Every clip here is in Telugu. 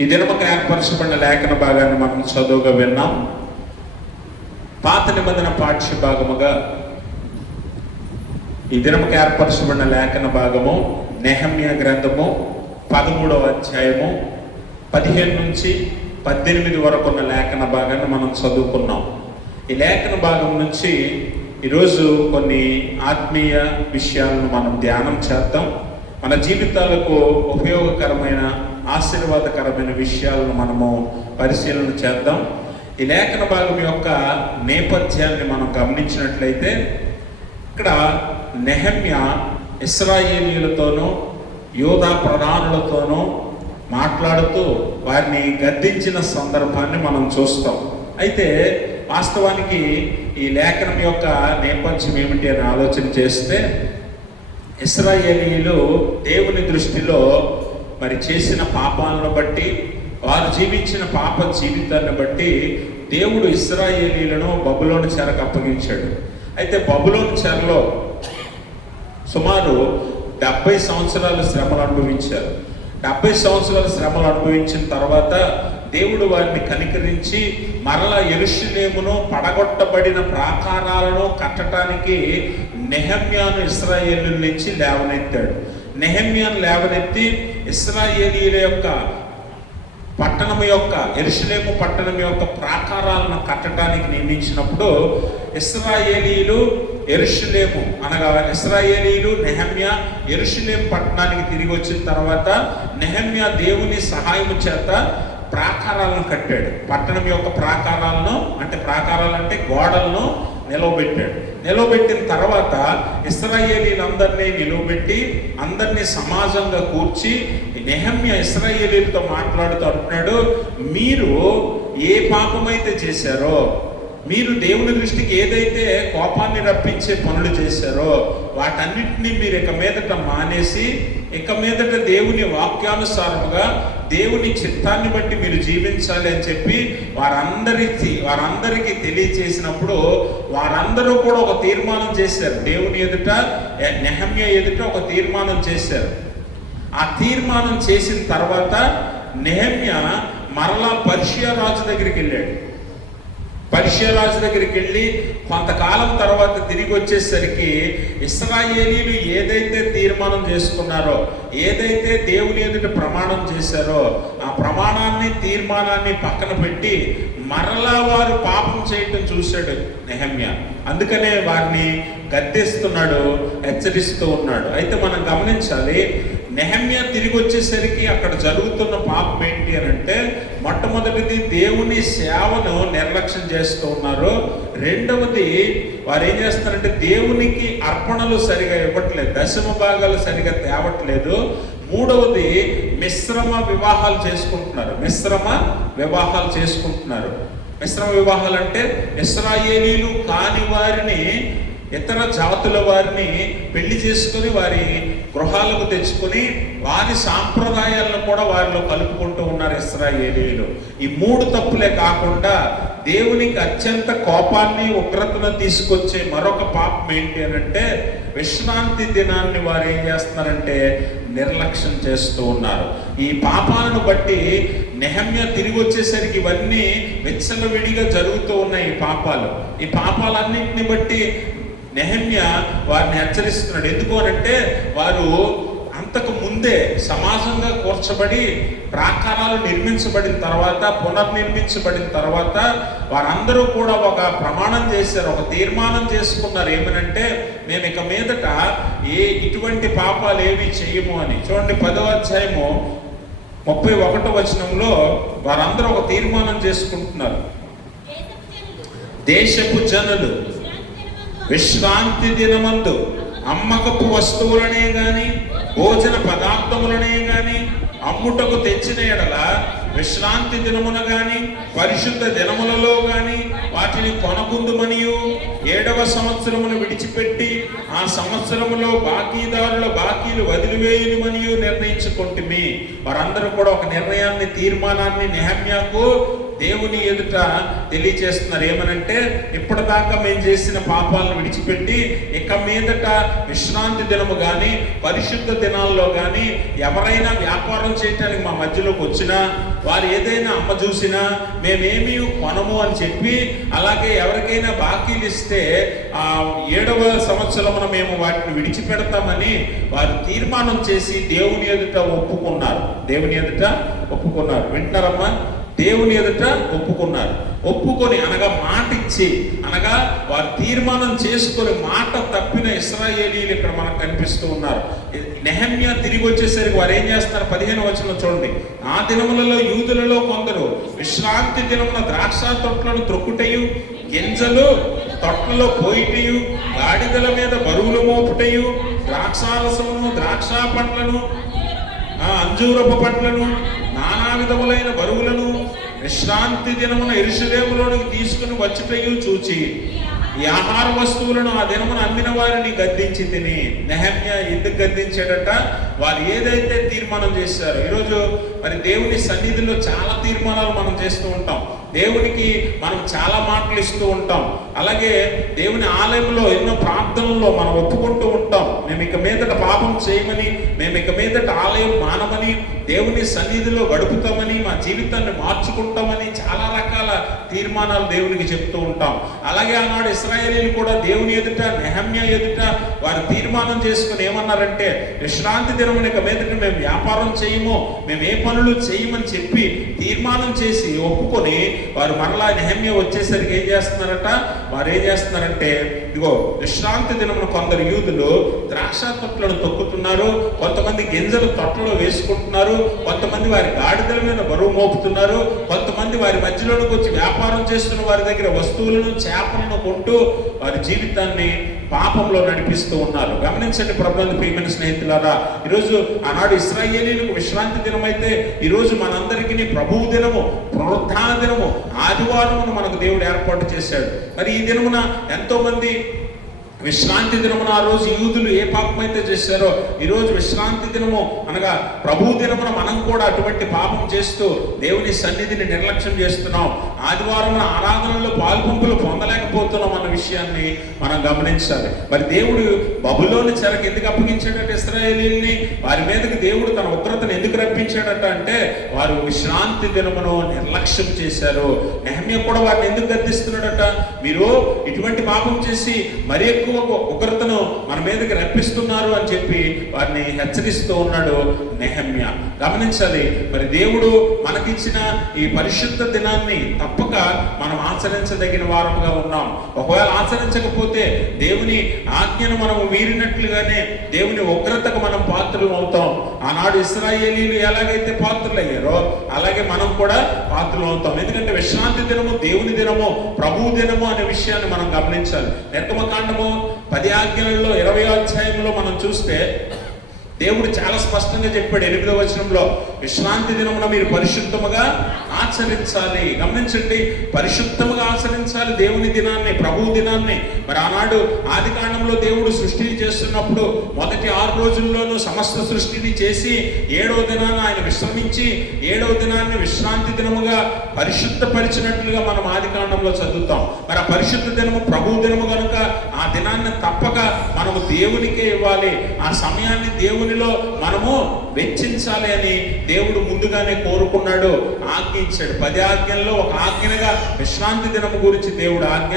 ఈ దినముకు ఏర్పరచబడిన లేఖన భాగాన్ని మనం చదువుగా విన్నాం. పాత నిబంధన పాఠ్య భాగముగా ఈ దినముకు ఏర్పరచబడిన లేఖన భాగము నెహెమ్యా గ్రంథము 13వ అధ్యాయము 15 నుంచి 18 వరకు ఉన్న లేఖన భాగాన్ని మనం చదువుకున్నాం. ఈ లేఖన భాగం నుంచి ఈరోజు కొన్ని ఆత్మీయ విషయాలను మనం ధ్యానం చేద్దాం. మన జీవితాలకు ఉపయోగకరమైన ఆశీర్వాదకరమైన విషయాలను మనము పరిశీలన చేద్దాం. ఈ లేఖన భాగం యొక్క నేపథ్యాన్ని మనం గమనించినట్లయితే ఇక్కడ నెహెమ్యా ఇశ్రాయేలీయులతోనూ యూదా ప్రధానులతోనూ మాట్లాడుతూ వారిని గద్దించిన సందర్భాన్ని మనం చూస్తాం. అయితే వాస్తవానికి ఈ లేఖనం యొక్క నేపథ్యం ఏమిటి అని ఆలోచన చేస్తే, ఇశ్రాయేలీయులు దేవుని దృష్టిలో మరి చేసిన పాపాలను బట్టి, వారు జీవించిన పాప జీవితాన్ని బట్టి దేవుడు ఇశ్రాయేలీయులను బబులోను చెరకు అప్పగించాడు. అయితే బబులోను చెరలో సుమారు 70 సంవత్సరాలు శ్రమలు అనుభవించారు. 70 సంవత్సరాల శ్రమలు అనుభవించిన తర్వాత దేవుడు వారిని కనికరించి మరలా యెరూషలేమును పడగొట్టబడిన ప్రాకారాలను కట్టడానికి నెహెమ్యాను ఇశ్రాయేలీయుల నుంచి లేవనెత్తాడు. నెహెమ్యాను లేవనెత్తి ఇశ్రాయేలీయుల యొక్క పట్టణం యొక్క యెరూషలేము పట్టణం యొక్క ప్రాకారాలను కట్టడానికి నియమించినప్పుడు ఇశ్రాయేలీయులు యెరూషలేము అనగా ఇశ్రాయేలీయులు నెహెమ్యా యెరూషలేము పట్టణానికి తిరిగి వచ్చిన తర్వాత నెహెమ్యా దేవుని సహాయము చేత ప్రాకారాలను కట్టాడు. పట్టణం యొక్క ప్రాకారాలను అంటే గోడలను నిలవబెట్టాడు. నిలవబెట్టిన తర్వాత ఇశ్రాయేలీలందరినీ నిలవబెట్టి అందరినీ సమాజంగా కూర్చి నెహెమ్యా ఇశ్రాయేలీలతో మాట్లాడుతూ అంటున్నాడు, మీరు ఏ పాపమైతే చేశారో, మీరు దేవుని దృష్టికి ఏదైతే కోపాన్ని రప్పించే పనులు చేశారో వాటన్నిటినీ మీరు ఇక మీదట మానేసి ఇక మీదట దేవుని వాక్యానుసారముగా దేవుని చిత్తాన్ని బట్టి మీరు జీవించాలి అని చెప్పి వారందరికీ తెలియచేసినప్పుడు వారందరూ కూడా ఒక తీర్మానం చేశారు. దేవుని ఎదుట నెహెమ్యా ఎదుట ఒక తీర్మానం చేశారు. ఆ తీర్మానం చేసిన తర్వాత నెహెమ్యా మరలా పర్షియా రాజు దగ్గరికి వెళ్ళాడు. పర్షియా రాజు దగ్గరికి వెళ్ళి కొంతకాలం తర్వాత తిరిగి వచ్చేసరికి ఇశ్రాయేలీలు ఏదైతే తీర్మానం చేసుకున్నారో, ఏదైతే దేవుని ఎదుట ప్రమాణం చేశారో ఆ ప్రమాణాన్ని తీర్మానాన్ని పక్కన పెట్టి మరలా వారు పాపం చేయటం చూశాడు నెహెమ్యా. అందుకనే వారిని గద్దిస్తున్నాడు, హెచ్చరిస్తూ ఉన్నాడు. అయితే మనం గమనించాలి, నెహెమ్యా తిరిగి వచ్చేసరికి అక్కడ జరుగుతున్న పాపం ఏంటి అని అంటే, మొట్టమొదటిది దేవుని సేవను నిర్లక్ష్యం చేస్తూ ఉన్నారు. రెండవది వారు ఏం చేస్తారంటే దేవునికి అర్పణలు సరిగా ఇవ్వట్లేదు, దశమ భాగాలు సరిగా తేవట్లేదు. మూడవది మిశ్రమ వివాహాలు చేసుకుంటున్నారు. మిశ్రమ వివాహాలు అంటే ఇశ్రాయేలీలు కాని వారిని, ఇతర జాతుల వారిని పెళ్లి చేసుకుని వారి గృహాలకు తెచ్చుకొని వారి సాంప్రదాయాలను కూడా వారిలో కలుపుకుంటూ ఉన్నారు ఇశ్రాయేలీయులు. ఈ 3 తప్పులే కాకుండా దేవునికి అత్యంత కోపాన్ని ఉగ్రతను తీసుకొచ్చే మరొక పాపం ఏంటి అని అంటే, విశ్రాంతి దినాన్ని వారు ఏం చేస్తున్నారంటే నిర్లక్ష్యం చేస్తూ ఉన్నారు. ఈ పాపాలను బట్టి నెహెమ్యా తిరిగి వచ్చేసరికి ఇవన్నీ విచ్చలవిడిగా జరుగుతూ ఉన్నాయి. ఈ పాపాలన్నింటిని బట్టి నెహెమ్యా వారిని హెచ్చరిస్తున్నాడు. ఎందుకు అనంటే, వారు అంతకు ముందే సమాజంగా కూర్చబడి ప్రాకారాలు నిర్మించబడిన తర్వాత, పునర్నిర్మించబడిన తర్వాత వారందరూ కూడా ఒక ప్రమాణం చేశారు, ఒక తీర్మానం చేసుకున్నారు. ఏమనంటే, మేము ఇక మీదట ఇటువంటి పాపాలు ఏవి చేయము అని. చూడండి 10వ అధ్యాయము 31వ వచనంలో వారందరూ ఒక తీర్మానం చేసుకుంటున్నారు. దేశపు జనులు విశ్రాంతి దినమందు అమ్మకపు వస్తువులనే గాని భోజన పదార్థములనే గాని అమ్ముటకు తెచ్చిన ఎడల విశ్రాంతి దినమున గాని పరిశుద్ధ దినములలో గాని వాటిని కొనకుందుమనియు 7వ సంవత్సరమును విడిచిపెట్టి ఆ సంవత్సరములో బాకీదారుల బాకీలు వదిలివేయుమనియు నిర్ణయించుకుంటుమి. వారందరూ కూడా ఒక తీర్మానాన్ని నెహెమ్యాకు దేవుని ఎదుట తెలియచేస్తున్నారు. ఏమనంటే, ఇప్పటిదాకా మేము చేసిన పాపాలను విడిచిపెట్టి ఇక మీదట విశ్రాంతి దినము కానీ పరిశుద్ధ దినాల్లో కానీ ఎవరైనా వ్యాపారం చేయటానికి మా మధ్యలోకి వచ్చినా, వారు ఏదైనా అమ్మ చూసినా మేమేమీ కొనము అని చెప్పి, అలాగే ఎవరికైనా బాకీలు ఇస్తే 7వ సంవత్సరమున మేము వాటిని విడిచిపెడతామని వారు తీర్మానం చేసి దేవుని ఎదుట ఒప్పుకున్నారు. దేవుని ఎదుట ఒప్పుకున్నారు. వింటున్నారమ్మా? దేవుని ఎదుట ఒప్పుకున్నారు. ఒప్పుకొని అనగా మాట ఇచ్చి, అనగా వారు తీర్మానం చేసుకొని మాట తప్పిన ఇశ్రాయేలీయులు ఇక్కడ మనకు కనిపిస్తూ ఉన్నారు. నెహెమ్యా తిరిగి వచ్చేసరికి వారు ఏం చేస్తున్నారు? 15వ వచనం చూడండి. ఆ దినములలో యూదులలో కొందరు విశ్రాంతి దినమున ద్రాక్ష తొట్లను త్రొక్కుటయు, గింజలు తొట్లలో పోయిటయు, గాడిదల మీద బరువులు మోపుటయు, ద్రాక్షారసమును ద్రాక్ష పండ్లను అంజూరపు పండ్లను నానా విధములైన బరువులను విశ్రాంతి దినమున యెరూషలేములోనికి తీసుకుని వచ్చుటయు చూచి ఈ ఆహార వస్తువులను ఆ దినమున అమ్మిన వారిని గద్దించి తిని. నెహెమ్యా ఎందుకు గద్దించాడట? వారు ఏదైతే తీర్మానం చేశారో. ఈరోజు మరి దేవుని సన్నిధిలో చాలా తీర్మానాలు మనం చేస్తూ ఉంటాం. దేవునికి మనం చాలా మాటలు ఇస్తూ ఉంటాం. అలాగే దేవుని ఆలయంలో ఎన్నో ప్రార్థనల్లో మనం ఒప్పుకుంటూ ఉంటాం. మేము ఇక మీదట పాపం చేయమని, మేము ఇక మీదట ఆలయం మానమని, దేవుని సన్నిధిలో గడుపుతామని, మా జీవితాన్ని మార్చుకుంటామని చాలా రకాల తీర్మానాలు దేవునికి చెప్తూ ఉంటాం. అలాగే ఆనాడు ఇశ్రాయేలీయులు కూడా దేవుని ఎదుట, నెహెమ్యా ఎదుట వారు తీర్మానం చేసుకుని ఏమన్నారంటే, విశ్రాంతి దినమున ఇక మీదట మేము వ్యాపారం చేయము, మేము ఏ పనులు చేయమని చెప్పి తీర్మానం చేసి ఒప్పుకొని వారు మరలా నెహెమ్యా వచ్చేసరికి ఏం చేస్తున్నారట? వారు ఏం చేస్తున్నారంటే, ఇదిగో విశ్రాంతి దినమున కొందరు యూదులు ద్రాక్ష తొట్లను తొక్కుతున్నారు, కొంతమంది గింజలు తొట్టలో వేసుకుంటున్నారు, కొంతమంది వారి గాడిదల మీద బరువు మోపుతున్నారు, కొంతమంది వారి మధ్యలోకి వచ్చి వ్యాపారం చేస్తున్న వారి దగ్గర వస్తువులను చేపలను కొంటూ వారి జీవితాన్ని పాపంలో నడిపిస్తూ ఉన్నారు. గమనించండి ప్రభువునందు ప్రియమైన స్నేహితులారా, ఈరోజు ఆనాడు ఇశ్రాయేలీయులకు విశ్రాంతి దినం అయితే ఈరోజు మనందరికీ ప్రభువు దినము, పునరుత్థాన దినము, ఆదివారమును మనకు దేవుడు ఏర్పాటు చేశాడు. మరి ఈ దినమున ఎంతో మంది విశ్రాంతి దినమున ఆ రోజు యూదులు ఏ పాపం అయితే చేశారో, ఈరోజు విశ్రాంతి దినము అనగా ప్రభు దినమున మనం కూడా అటువంటి పాపం చేస్తూ దేవుని సన్నిధిని నిర్లక్ష్యం చేస్తున్నాం. ఆదివారం ఆరాధనలో పాల్పంపులు పొందలేకపోతున్నాం అన్న విషయాన్ని మనం గమనించాలి. మరి దేవుడు బబులోని చెరకు ఎందుకు అప్పగించాడట ఇశ్రాయేలీయుల్ని? వారి మీదకి దేవుడు తన ఉగ్రతను ఎందుకు రప్పించాడట అంటే, వారు విశ్రాంతి దినమును నిర్లక్ష్యం చేశారు. నెహెమ్యా కూడా వారిని ఎందుకు గద్దిస్తున్నాడట? మీరు ఇటువంటి పాపం చేసి మరి ఎక్కువ ఉగ్రతను మన మీదకి రప్పిస్తున్నారు అని చెప్పి వారిని హెచ్చరిస్తూ ఉన్నాడు నెహెమ్యా. గమనించాలి, మరి దేవుడు మనకిచ్చిన ఈ పరిశుద్ధ దినాన్ని తప్పక మనం ఆచరించదగిన వారముగా ఉన్నాం. ఒకవేళ ఆచరించకపోతే దేవుని ఆజ్ఞను మనం మీరినట్లుగానే దేవుని ఉగ్రతకు మనం పాత్రలు అవుతాం. ఆనాడు ఇశ్రాయేలీయులు ఎలాగైతే పాత్రలు అయ్యారో అలాగే మనం కూడా పాత్రలు అవుతాం. ఎందుకంటే విశ్రాంతి దినము దేవుని దినము, ప్రభు దినము అనే విషయాన్ని మనం గమనించాలి. నిర్గమకాండము 10 ఆజ్ఞలలో 20వ అధ్యాయంలో మనం చూస్తే దేవుడు చాలా స్పష్టంగా చెప్పాడు 8వ వచనంలో, విశ్రాంతి దినమున మీరు పరిశుద్ధముగా ఆచరించాలి. గమనించండి, పరిశుద్ధముగా ఆచరించాలి దేవుని దినాన్ని, ప్రభు దినాన్ని. మరి ఆనాడు ఆది కాండంలో దేవుడు సృష్టిని చేస్తున్నప్పుడు మొదటి 6 రోజుల్లోనూ సమస్త సృష్టిని చేసి 7వ దినాన్ని ఆయన విశ్రమించి 7వ దినాన్ని విశ్రాంతి దినముగా పరిశుద్ధపరిచినట్లుగా మనం ఆది కాండంలో చదువుతాం. మరి ఆ పరిశుద్ధ దినము ప్రభు దినము కనుక ఆ దినాన్ని తప్పక మనము దేవునికే ఇవ్వాలి. ఆ సమయాన్ని దేవునిలో మనము వెచ్చించాలి అని దేవుడు ముందుగానే కోరుకున్నాడు, ఆజ్ఞించాడు. 10 ఆజ్ఞల్లో ఒక ఆజ్ఞగా విశ్రాంతి దినము గురించి దేవుడు ఆజ్ఞ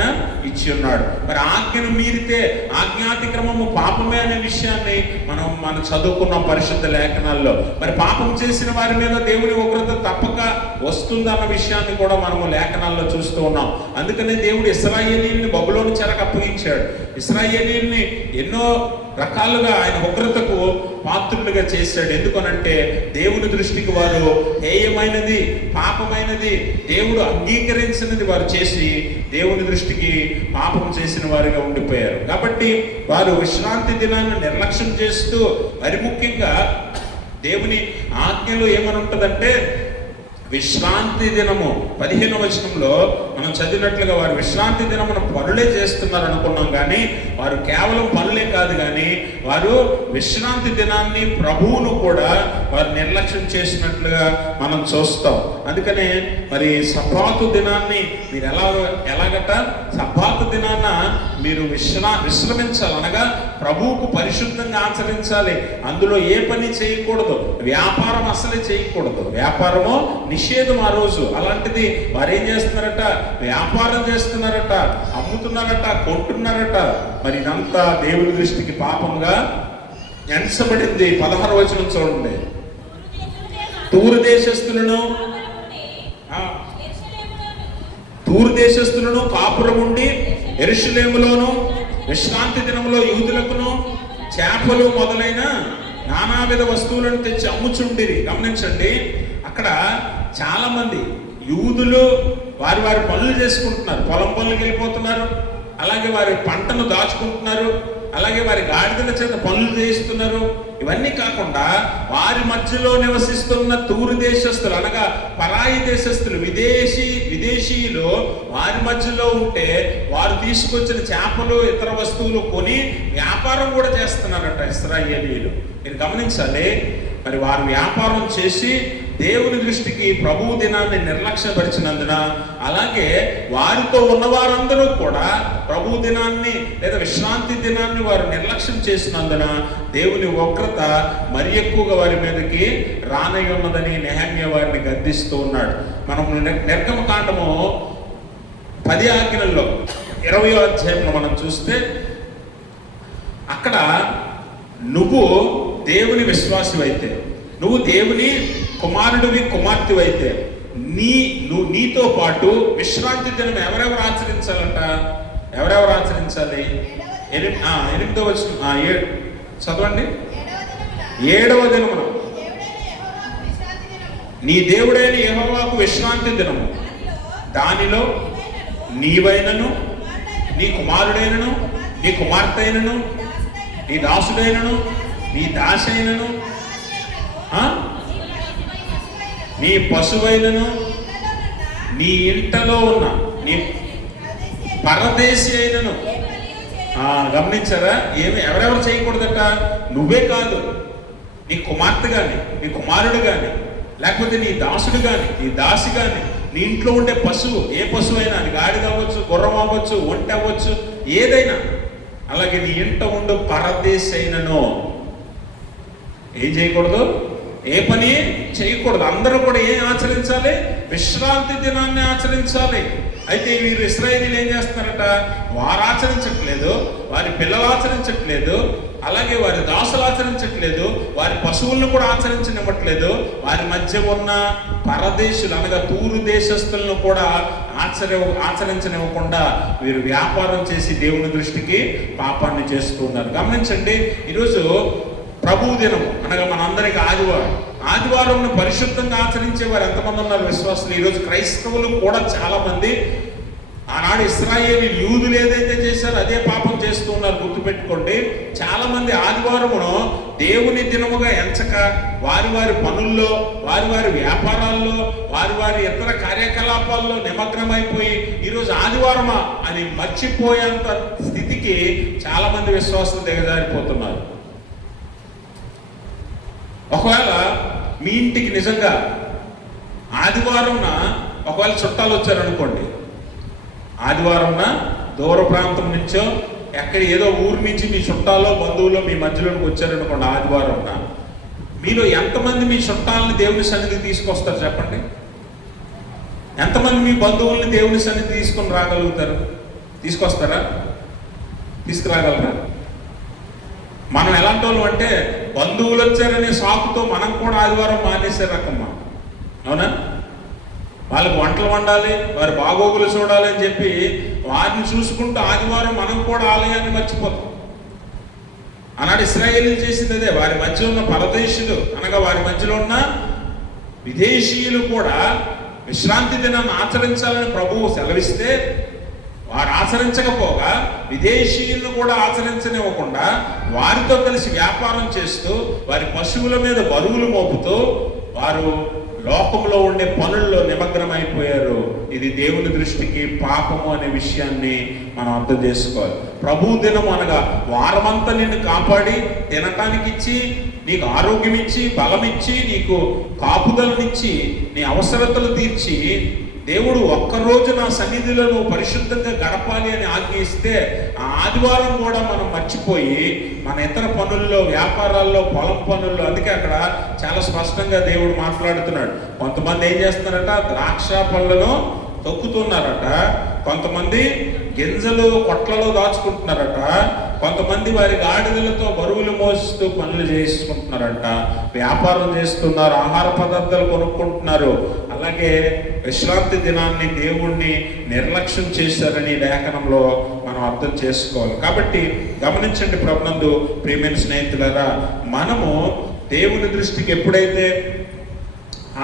ఇచ్చి ఉన్నాడు. మరి ఆజ్ఞను మీరితే ఆజ్ఞాతిక్రమము పాపమే అనే విషయాన్ని మనం చదువుకున్నాం పరిశుద్ధ లేఖనాల్లో. మరి పాపం చేసిన వారి మీద దేవుని ఉగ్రత తప్పక వస్తుందన్న విషయాన్ని కూడా మనము లేఖనాల్లో చూస్తూ ఉన్నాం. అందుకనే దేవుడు ఇశ్రాయేలీయుల్ని బబులోను చెరకు అప్పగించాడు. ఇశ్రాయేలీయుల్ని ఎన్నో రకాలుగా ఆయన ఉగ్రతకు పాత్రులుగా చేశాడు. ఎందుకనంటే దేవుని దృష్టికి వారు హేయమైనది, పాపమైనది, దేవుడు అంగీకరించినది వారు చేసి దేవుని దృష్టికి పాపం చేసిన వారిగా ఉండిపోయారు. కాబట్టి వారు విశ్రాంతి దినాన్ని నిర్లక్ష్యం చేస్తూ, మరి ముఖ్యంగా దేవుని ఆజ్ఞలో ఏమని ఉంటుందంటే, విశ్రాంతి దినము 15వ వచనంలో మనం చదివినట్లుగా వారు విశ్రాంతి దినమున పనులే చేస్తున్నారు అనుకున్నాం, కానీ వారు కేవలం పనులే కాదు, కానీ వారు విశ్రాంతి దినాన్ని ప్రభువును కూడా వారు నిర్లక్ష్యం చేసినట్లుగా మనం చూస్తాం. అందుకనే మరి సబ్బాతు దినాన్ని మీరు ఎలాగట సబ్బాతు దినాన్న మీరు విశ్రమించాలి, అనగా ప్రభువుకు పరిశుద్ధంగా ఆచరించాలి. అందులో ఏ పని చేయకూడదు, వ్యాపారం అసలే చేయకూడదు. వ్యాపారము నిషేధం ఆ రోజు. అలాంటిది వారు ఏం చేస్తున్నారట, వ్యాపారం చేస్తున్నారట, అమ్ముతున్నారట, కొంటున్నారట. మరి ఇదంతా దేవుని దృష్టికి పాపంగా ఎంచబడింది. 16వ వచనం చూడండి. తూరు దేశస్థులను కాపురముండి యెరూషలేములోను విశ్రాంతి దినములో యూదులకును చేపలు మొదలైన నానావిధ వస్తువులను తెచ్చి అమ్ముచుండిరి. గమనించండి, అక్కడ చాలా మంది యూదులు వారి వారి పనులు చేసుకుంటున్నారు, పొలం పనులకు వెళ్ళిపోతున్నారు, అలాగే వారి పంటను దాచుకుంటున్నారు, అలాగే వారి గాడిదల చేత పనులు చేయిస్తున్నారు. ఇవన్నీ కాకుండా వారి మధ్యలో నివసిస్తున్న తూరు దేశస్తులు, అనగా పరాయి దేశస్తులు, విదేశీయులు వారి మధ్యలో ఉంటే వారు తీసుకొచ్చిన చేపలు ఇతర వస్తువులు కొని వ్యాపారం కూడా చేస్తున్నారట ఇశ్రాయేలీయులు. మీరు గమనించాలి. మరి వారు వ్యాపారం చేసి దేవుని దృష్టికి ప్రభువు దినాన్ని నిర్లక్ష్యపరిచినందున, అలాగే వారితో ఉన్నవారందరూ కూడా ప్రభు దినాన్ని లేదా విశ్రాంతి దినాన్ని వారు నిర్లక్ష్యం చేసినందున దేవుని ఉగ్రత మరి ఎక్కువగా వారి మీదకి రానై ఉన్నదని నెహెమ్యా వారిని గద్దిస్తూ ఉన్నాడు. మనం నిర్గమకాండము 10 ఆజ్ఞలలో 20వ అధ్యాయంలో మనం చూస్తే అక్కడ నువ్వు దేవుని విశ్వాసివైతే, నువ్వు దేవుని కుమారుడివి కుమార్తెవైతే నీతో పాటు విశ్రాంతి దినం ఎవరెవరు ఆచరించాలంట? ఎవరెవరు ఆచరించాలి? 8వ వచనం చదవండి. 7వ దినమున నీ దేవుడైన యెహోవాకు విశ్రాంతి దినము, దానిలో నీవైనను నీ కుమారుడైనను నీ కుమార్తె అయినను నీ దాసుడైనను నీ దాసైనను నీ పశువైనను నీ ఇంటలో ఉన్న నీ పరదేశి అయినను. గమనించారా? ఎవరెవరు చేయకూడదట? నువ్వే కాదు, నీ కుమార్తె కానీ నీ కుమారుడు కానీ, లేకపోతే నీ దాసుడు కానీ నీ దాసి కానీ, నీ ఇంట్లో ఉండే పశువు, ఏ పశువు అయినా, నీ గాడిద అవ్వచ్చు, గుర్రం అవ్వచ్చు, ఒంటె అవ్వచ్చు, ఏదైనా. అలాగే నీ ఇంట ఉండు పరదేశి అయినను ఏం చేయకూడదు, ఏ పని చేయకూడదు. అందరూ కూడా ఏం ఆచరించాలి? విశ్రాంతి దినాన్ని ఆచరించాలి. అయితే వీరు ఇశ్రాయేలీయులు ఏం చేస్తున్నారట? వారు ఆచరించట్లేదు, వారి పిల్లలు ఆచరించట్లేదు, అలాగే వారి దాసులు ఆచరించట్లేదు, వారి పశువులను కూడా ఆచరించనివ్వట్లేదు. వారి మధ్య ఉన్న పరదేశులు, అనగా తూరు దేశస్తులను కూడా ఆచరించనివ్వకుండా వీరు వ్యాపారం చేసి దేవుని దృష్టికి పాపాన్ని చేస్తున్నారు. గమనించండి, ఈరోజు ప్రభు దినం అనగా మనందరికీ ఆదివారం పరిశుద్ధంగా ఆచరించే వారు ఎంతమంది ఉన్నారు విశ్వాసులు? ఈరోజు క్రైస్తవులు కూడా చాలా మంది ఆనాడు ఇశ్రాయేలీయులు యూదులు ఏదైతే చేశారో అదే పాపం చేస్తూ ఉన్నారు. గుర్తుపెట్టుకోండి, చాలా మంది ఆదివారమును దేవుని దినముగా ఎంచక వారి వారి పనుల్లో, వారి వారి వ్యాపారాల్లో, వారి వారి ఇతర కార్యకలాపాల్లో నిమగ్నమైపోయి ఈరోజు ఆదివారమా అని మర్చిపోయేంత స్థితికి చాలా మంది విశ్వాసులు దిగజారిపోతున్నారు. ఒకవేళ మీ ఇంటికి నిజంగా ఆదివారంన ఒకవేళ చుట్టాలు వచ్చారనుకోండి, ఆదివారంన దూర ప్రాంతం నుంచో ఎక్కడ ఏదో ఊరి నుంచి మీ చుట్టాలో బంధువులు మీ మధ్యలోకి వచ్చారనుకోండి, ఆదివారంన మీలో ఎంతమంది మీ చుట్టాలని దేవుని సన్నిధికి తీసుకొస్తారు చెప్పండి? ఎంతమంది మీ బంధువుల్ని దేవుని సన్నిధి తీసుకొని రాగలుగుతారు? తీసుకొస్తారా? తీసుకురాగలరా? మనం ఎలాంటి వాళ్ళు అంటే బంధువులు వచ్చారనే సాకుతో మనం కూడా ఆదివారం మానేసే రకమ్మా. అవునా? వాళ్ళకి వంటలు వండాలి, వారి బాగోగులు చూడాలి అని చెప్పి వారిని చూసుకుంటూ ఆదివారం మనం కూడా ఆలయాన్ని మర్చిపోతాం. ఆనాడు ఇశ్రాయేలీయులు చేసింది అదే. వారి మధ్య ఉన్న పరదేశులు, అనగా వారి మధ్యలో ఉన్న విదేశీయులు కూడా విశ్రాంతి దినాన్ని ఆచరించాలని ప్రభువు సెలవిస్తే వారు ఆచరించకపోగా విదేశీయులను కూడా ఆచరించనివ్వకుండా వారితో కలిసి వ్యాపారం చేస్తూ వారి పశువుల మీద బరువులు మోపుతూ వారు లోకంలో ఉండే పనుల్లో నిమగ్నమైపోయారు. ఇది దేవుని దృష్టికి పాపము అనే విషయాన్ని మనం అర్థం చేసుకోవాలి. ప్రభు దినం అనగా వారమంతా నిన్ను కాపాడి తినటానికి ఇచ్చి నీకు ఆరోగ్యం ఇచ్చి, బలం ఇచ్చి, నీకు కాపుదలనిచ్చి, నీ అవసరతలు తీర్చి దేవుడు ఒక్కరోజు నా సన్నిధిలో నువ్వు పరిశుద్ధంగా గడపాలి అని ఆజ్ఞయిస్తే ఆ ఆదివారం కూడా మనం మర్చిపోయి మన ఇతర పనుల్లో, వ్యాపారాల్లో, పొలం పనుల్లో, అందుకే అక్కడ చాలా స్పష్టంగా దేవుడు మాట్లాడుతున్నాడు. కొంతమంది ఏం చేస్తున్నారట, ద్రాక్ష పళ్ళను తొక్కుతున్నారట, కొంతమంది గింజలు కొట్లలో దాచుకుంటున్నారట, కొంతమంది వారి గాడిదలతో బరువులు మోస్తూ పనులు చేసుకుంటున్నారట, వ్యాపారం చేస్తున్నారు, ఆహార పదార్థాలు కొనుక్కుంటున్నారు. అలాగే విశ్రాంతి దినాన్ని, దేవుణ్ణి నిర్లక్ష్యం చేశారని లేఖనంలో మనం అర్థం చేసుకోవాలి. కాబట్టి గమనించండి ప్రభునందు ప్రియమైన స్నేహితులారా, మనము దేవుని దృష్టికి ఎప్పుడైతే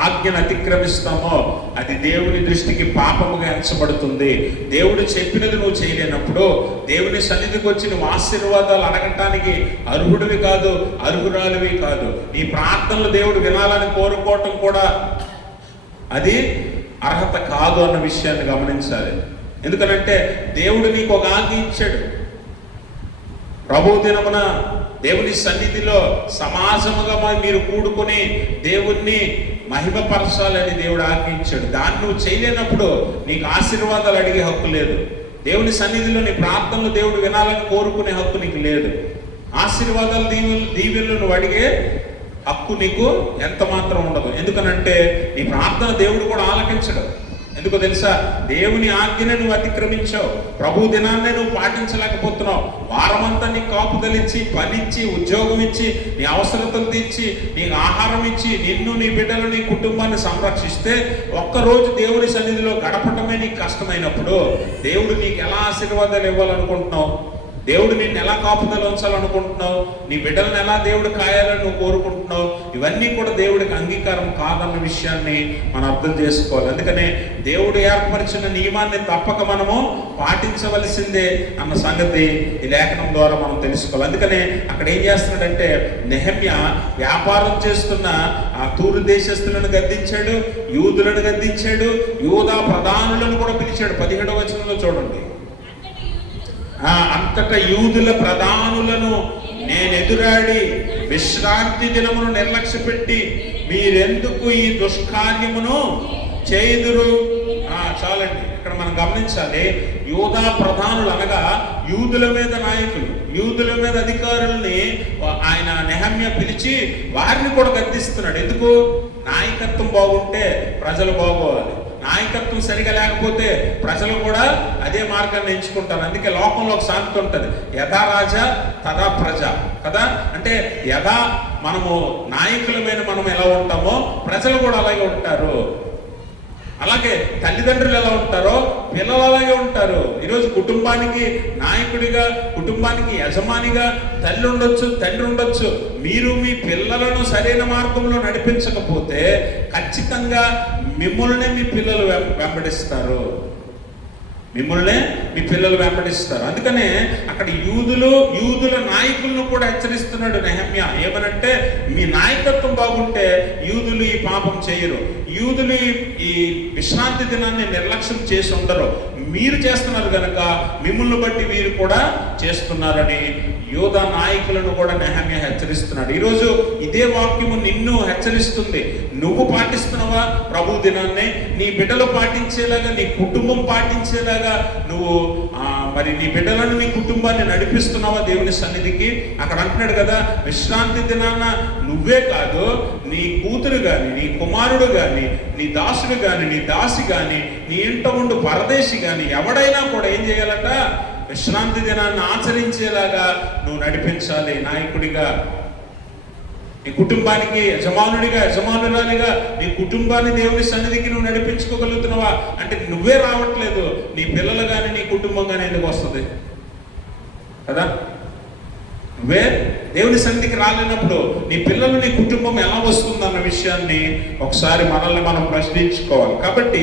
ఆజ్ఞను అతిక్రమిస్తామో అది దేవుని దృష్టికి పాపముగా ఎంచబడుతుంది. దేవుడు చెప్పినది నువ్వు చేయలేనప్పుడు దేవుని సన్నిధికి వచ్చి నువ్వు ఆశీర్వాదాలు అడగటానికి అర్హుడివి కాదు, అర్హురాలివి కాదు. ఈ ప్రార్థనలు దేవుడు వినాలని కోరుకోవటం కూడా అది అర్హత కాదు అన్న విషయాన్ని గమనించాలి. ఎందుకనంటే దేవుడు నీకు ఒక ఆజ్ఞ ఇచ్చాడు. ప్రభు దినమున దేవుని సన్నిధిలో సమాజముగా మీరు కూడుకొని దేవుణ్ణి మహిమపరచాలని దేవుడు ఆజ్ఞించాడు. దాన్ని నువ్వు చేయలేనప్పుడు నీకు ఆశీర్వాదాలు అడిగే హక్కు లేదు. దేవుని సన్నిధిలో నీ ప్రార్థనలు దేవుడు వినాలని కోరుకునే హక్కు నీకు లేదు. ఆశీర్వాదాలు, దీవెనలు నువ్వు అడిగే హక్కు నీకు ఎంత మాత్రం ఉండదు. ఎందుకనంటే నీ ప్రార్థన దేవుడు కూడా ఆలకించడు. ఎందుకో తెలుసా, దేవుని ఆజ్ఞను నువ్వు అతిక్రమించావు, ప్రభు దినాన్నే నువ్వు పాటించలేకపోతున్నావు. వారమంతా నీకు కాపుదలిచ్చి, పనిచ్చి, ఉద్యోగం ఇచ్చి, నీ అవసరతలు తీర్చి, నీకు ఆహారం ఇచ్చి, నిన్ను, నీ బిడ్డలు, నీ కుటుంబాన్ని సంరక్షిస్తే ఒక్కరోజు దేవుని సన్నిధిలో గడపటమే నీకు కష్టమైనప్పుడు దేవుడు నీకు ఎలా ఆశీర్వాదాలు ఇవ్వాలనుకుంటున్నావు? దేవుడు నిన్ను ఎలా కాపుదల ఉంచాలనుకుంటున్నావు? నీ బిడ్డలను ఎలా దేవుడు కాయాలని నువ్వు కోరుకుంటున్నావు? ఇవన్నీ కూడా దేవుడికి అంగీకారం కాదన్న విషయాన్ని మనం అర్థం చేసుకోవాలి. అందుకనే దేవుడు ఏర్పరిచిన నియమాన్ని తప్పక మనము పాటించవలసిందే అన్న సంగతి ఈ లేఖనం ద్వారా మనం తెలుసుకోవాలి. అందుకనే అక్కడ ఏం చేస్తున్నాడంటే, నెహమ్య వ్యాపారం చేస్తున్న ఆ తూరు దేశస్తులను గద్దించాడు, యూదులను గద్దించాడు, యూదా ప్రధానులను కూడా పిలిచాడు. 17వ వచనంలో చూడండి, అంతటా యూదుల ప్రధానులను నేను ఎదురాడి విశ్రాంతి దినమును నిర్లక్ష్య పెట్టి మీరెందుకు ఈ దుష్కార్యమును చేయుదురు? చాలండి, ఇక్కడ మనం గమనించాలి. యూదా ప్రధానులు అనగా యూదుల మీద నాయకులు, యూదుల మీద అధికారుల్ని ఆయన నెహమ్య పిలిచి వారిని కూడా గద్దిస్తున్నాడు. ఎందుకు? నాయకత్వం బాగుంటే ప్రజలు బాగోవాలి, నాయకత్వం సరిగా లేకపోతే ప్రజలు కూడా అదే మార్గాన్ని ఎంచుకుంటారు. అందుకే లోకంలో ఒక సామెత ఉంటుంది, యథా రాజా తదా ప్రజ కదా. అంటే యథా మనము నాయకులమైన మనం ఎలా ఉంటామో ప్రజలు కూడా అలాగే ఉంటారు. అలాగే తల్లిదండ్రులు ఎలా ఉంటారో పిల్లలు అలాగే ఉంటారు. ఈరోజు కుటుంబానికి నాయకుడిగా, కుటుంబానికి యజమానిగా తల్లి ఉండొచ్చు, తండ్రి ఉండొచ్చు. మీరు మీ పిల్లలను సరైన మార్గంలో నడిపించకపోతే ఖచ్చితంగా మిమ్మల్నే మీ పిల్లలు వెంబడిస్తారు, మిమ్మల్నే మీ పిల్లలు వెంబడిస్తారు. అందుకనే అక్కడ యూదుల నాయకులను కూడా హెచ్చరిస్తున్నాడు నెహమ్య. ఏమనంటే, మీ నాయకత్వం బాగుంటే యూదులు ఈ పాపం చేయరు, యూదులు ఈ విశ్రాంతి దినాన్ని నిర్లక్ష్యం చేసి ఉండరు. మీరు చేస్తున్నారు కనుక మిమ్మల్ని బట్టి వీరు కూడా చేస్తున్నారని యూదా నాయకులను కూడా నెహమ్య హెచ్చరిస్తున్నాడు. ఈరోజు ఇదే వాక్యము నిన్ను హెచ్చరిస్తుంది. నువ్వు పాటిస్తున్నావా ప్రభు దినాన్ని? నీ బిడ్డలు పాటించేలాగా, నీ కుటుంబం పాటించేలాగా నువ్వు మరి నీ బిడ్డలను, నీ కుటుంబాన్ని నడిపిస్తున్నావా దేవుని సన్నిధికి? అక్కడ అంటున్నాడు కదా, విశ్రాంతి దినాన నువ్వే కాదు, నీ కూతురు కానీ, నీ కుమారుడు కానీ, నీ దాసుడు కానీ, నీ దాసి కానీ, నీ ఇంట ఉండు పరదేశి కానీ ఎవడైనా కూడా ఏం చేయాలట? విశ్రాంతి దినాన్ని ఆచరించేలాగా నువ్వు నడిపించాలి. నాయకుడిగా, నీ కుటుంబానికి యజమానుడిగా, యజమానురాలిగా నీ కుటుంబాన్ని దేవుని సన్నిధికి నువ్వు నడిపించుకోగలుగుతున్నావా? అంటే నువ్వే రావట్లేదు, నీ పిల్లలు కానీ నీ కుటుంబం కానీ ఎందుకు వస్తుంది కదా? నువ్వే దేవుని సన్నిధికి రాలేనప్పుడు నీ పిల్లలు, నీ కుటుంబం ఎలా వస్తుందన్న విషయాన్ని ఒకసారి మనల్ని మనం ప్రశ్నించుకోవాలి. కాబట్టి